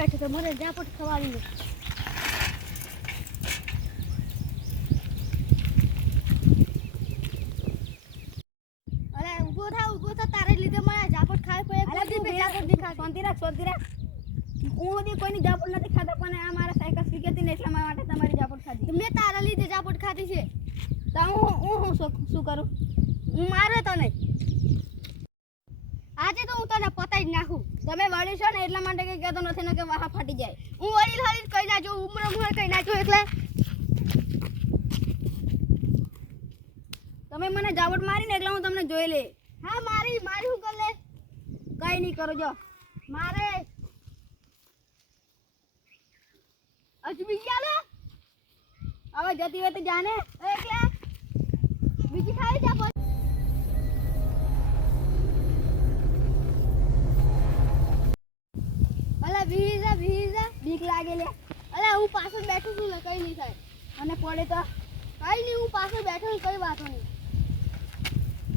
બેઠો તો મને જાપટ ખવાડી લે અરે ઊભો થા તારે લીધે મને જાપટ ખાય પડે કોઈ બે જાપટ દીખા શાંતિ રાખ હું હદી કોઈની જાપટ નથી ખાતા પણ આ મારા સાયકલ શીખેતી ને એટલા માટે તમારી જાપટ ખાધી મેં તારા લીધે જાપટ ખાધી છે તો હું શું કરું હું મારે તને આજે તો હું તને પતાઈ જ નાખું તમે વળી છો ને એટલા માટે કઈ કહેતો નથી ને કે વાહ ફાટી જાય હું વળી હળી કઈ નાખજો ઉમર કઈ નાખજો એટલે તમે મને જાવટ મારીને એટલે હું તમને જોઈ લે હા મારી હું કર લે કઈ નહીં કરો જો મારે અજબી ચાલે હવે જતી હોય તો જાને એટલે બીજી ખાઈ જા વિહીજા બીક લાગે લે અરે હું પાછળ બેઠું છું ને કઈ નહીં થાય અને પડે તો કઈ નહીં હું પાછળ બેઠો છું કઈ વાતો નહીં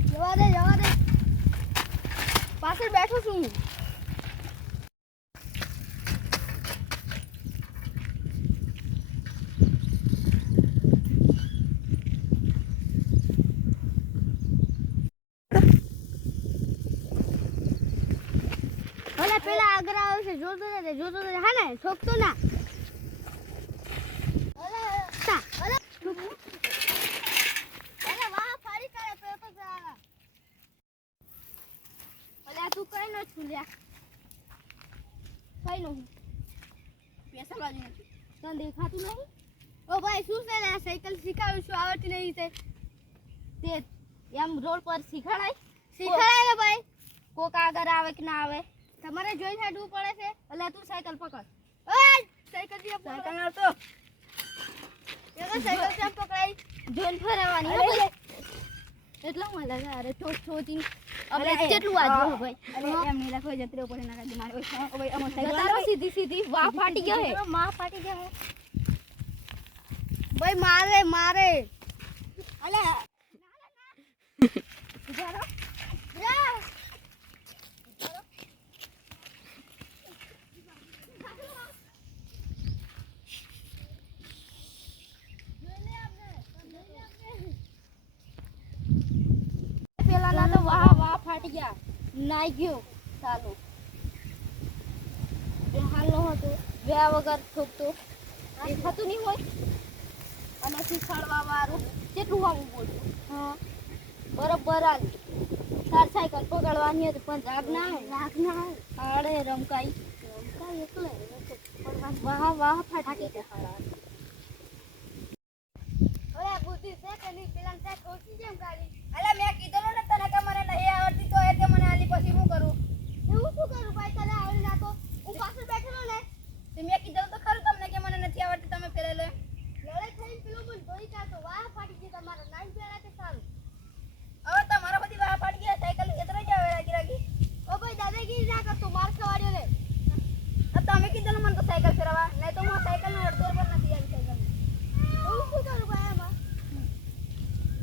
જવા દે પાછળ બેઠું છું પેલા આગળ આવે છે જોતો હા ને ઠોકતો ના વાહ ફાડી કરે પેપર તું કઈ ન છુલ્યા કઈ નહીં પૈસા બાજુ નથી તને દેખાતું નહીં ઓ ભાઈ શું છે સાયકલ શીખાવું છું આવડતી નહીં તે એમ રોડ પર શીખડાય ને ભાઈ કોક આગળ આવે કે ના આવે તમારે જોઈ છાડવું પડે છે એટલે તું સાયકલ પકડ ઓય સાયકલ આવતો સાયકલ કેમ પકડાઈ જોઈને ફરવાની હો ભાઈ એટલા મને લાગે અરે છોટી હવે કેટલું વાગ્યું હો ભાઈ અરે એમ નહીં રાખો જતરે પડે ના કાજી મારે ઓય ભાઈ અમો સાયકલ તારો સીધી વાહ ફાટી ગયો હે ફાટી ગયો ભાઈ મારે અલે જારો જા ફાટી ગયા નાઈ ગયો ચાલો હાલ નો હતો વ્યા વગર ઠોકતો દેખાતું નહીં હોય અને શીખવાડવા વાળું કેટલું આવું બોલતું હા બરોબર આવી તાર સાયકલ પકડવાની હતી પણ રાગ ના આવે આડે રમકાઈ એટલે વાહ ફાટી ગયા ઓય બુદ્ધિ છે કે નહીં પેલા તે ઠોકી જેમ ગાડી અલા મેં કીધું ને તને કે મને નહીં આવડતી તો એ તે મને આલી પછી હું કરું ભાઈ તને આવડી ના તો હું પાછળ બેઠેલો ને તે મેં કીધું તો ખરું તમને કે મને નથી આવડતી તમે ફેરેલો લડાઈ થઈ પેલો મને ધોઈ કાઢો વાહ ફાટી ગઈ તમારા નાઈ પેલા કે સારું હવે તમારા બધી વાહ ફાટી ગયા સાયકલ કેતરે જાવ રાગી ઓ ભાઈ દાદાગીરી ના કરતો માર ખવાડ્યો લે તમે કીધું મને તો સાયકલ ફેરવા નહીં તો હું સાયકલ નો અડધો પર નથી આવી સાયકલ હું શું કરું ભાઈ આમાં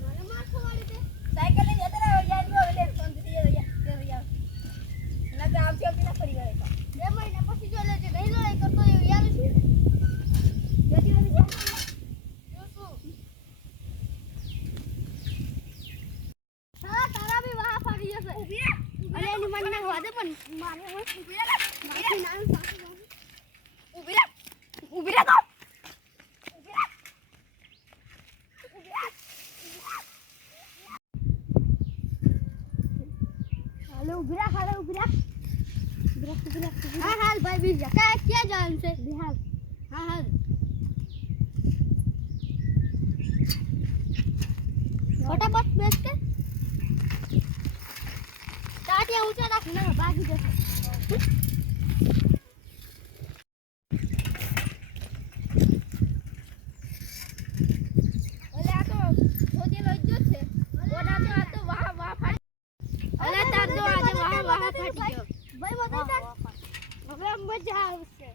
મને માર ખવાડી દે સાયકલ લઈ જતા રહો યાર નો લે શાંતિ રહ્યા ના તો આમ થી ના ફરી ગયો 2 મહિના પછી જો લેજે નહીં લડાઈ કરતો એવું યાદ છે જતી રહી જો શું હા તારા બી વાહ ફાડી જશે અરે એની મન ના હોવા દે પણ મારે ઉભી રહે મારી નાનું સાસુ ઉભી રહે તો હાલો ઉભી રાખ હાલ ભાઈ બીજ જા ક્યાં જવાનું છે બિહાર હાલ ફટાફટ બેસ કે ટાટિયા ઊંચા રાખ ના ભાગી જશે ઓલે આ તો જોજેલો જ છે ઓલા તો આ તો વાહ ફાટી ઓલા તાર તો આજે વાહ ફાટી ગયો ભાઈ હવે મજા આવશે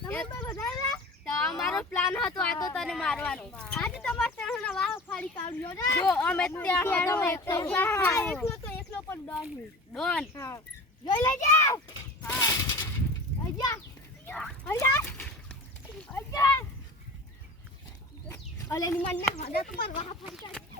તમે બધા તો અમારો પ્લાન હતો આ તો તને મારવાનો આજે તમારે ત્રણનો વાવ ફાડી કાઢ્યો ને જો અમે ત્યાં એકલો પણ ડોન હા જોઈ લેજે હા આજા અલે ની મન ના હજા તમાર વાહ ફાડી કાઢ